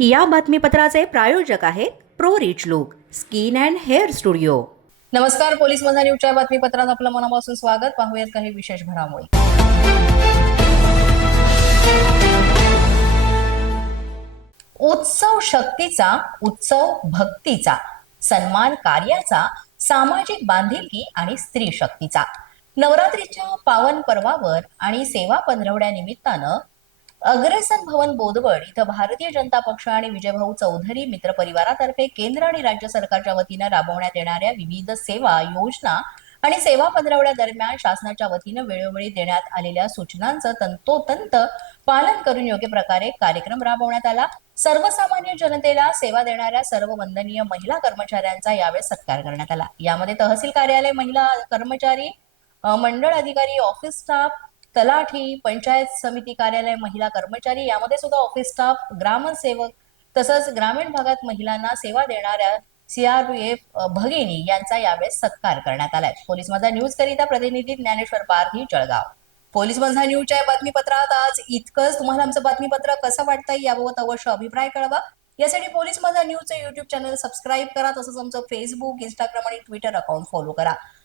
या बातमीपत्राचे प्रायोजक आहेत pro rich look skin and hair studio. नमस्कार पोलीस माझा न्यूजच्या बातमीपत्रात आपलं मनापासून स्वागत. पाहूयात काही विशेष घडामोडी. उत्सव शक्तीचा उत्सव भक्तीचा सन्मान कार्याचा सामाजिक बांधिलकी आणि स्त्री शक्तीचा. नवरात्रीच्या पावन पर्वावर आणि सेवा पंधरवड्या निमित्तानं अग्रेसन भवन बोदवड इथं भारतीय जनता पक्ष आणि विजयभाऊ चौधरी मित्र परिवारातर्फे केंद्र आणि राज्य सरकारच्या वतीनं राबवण्यात येणाऱ्या विविध सेवा योजना आणि सेवा पंधरवड्या दरम्यान शासनाच्या वतीनं वेळोवेळी देण्यात आलेल्या सूचनांचं तंतोतंत पालन करून योग्य प्रकारे कार्यक्रम राबवण्यात आला. सर्वसामान्य जनतेला सेवा देणाऱ्या सर्व वंदनीय महिला कर्मचाऱ्यांचा यावेळी सत्कार करण्यात आला. यामध्ये तहसील कार्यालय महिला कर्मचारी मंडळ अधिकारी ऑफिस स्टाफ तलाठी पंचायत समिती कार्यालय महिला कर्मचारी यामध्ये सुद्धा ऑफिस स्टाफ ग्रामसेवक तसंच ग्रामीण भागात महिलांना सेवा देणाऱ्या सीआरपीएफ भगिनी यांचा यावेळेस सत्कार करण्यात आलाय. पोलीस माझा न्यूज करिता प्रतिनिधी ज्ञानेश्वर पारधी जळगाव. पोलीस माझा न्यूजच्या बातमीपत्रात आज इतकंच. तुम्हाला आमचं बातमीपत्र कसं वाटतंय याबाबत अवश्य अभिप्राय कळवा. यासाठी पोलीस माझा न्यूजचं युट्यूब चॅनल सबस्क्राईब करा. तसंच आमचं फेसबुक इंस्टाग्राम आणि ट्विटर अकाउंट फॉलो करा.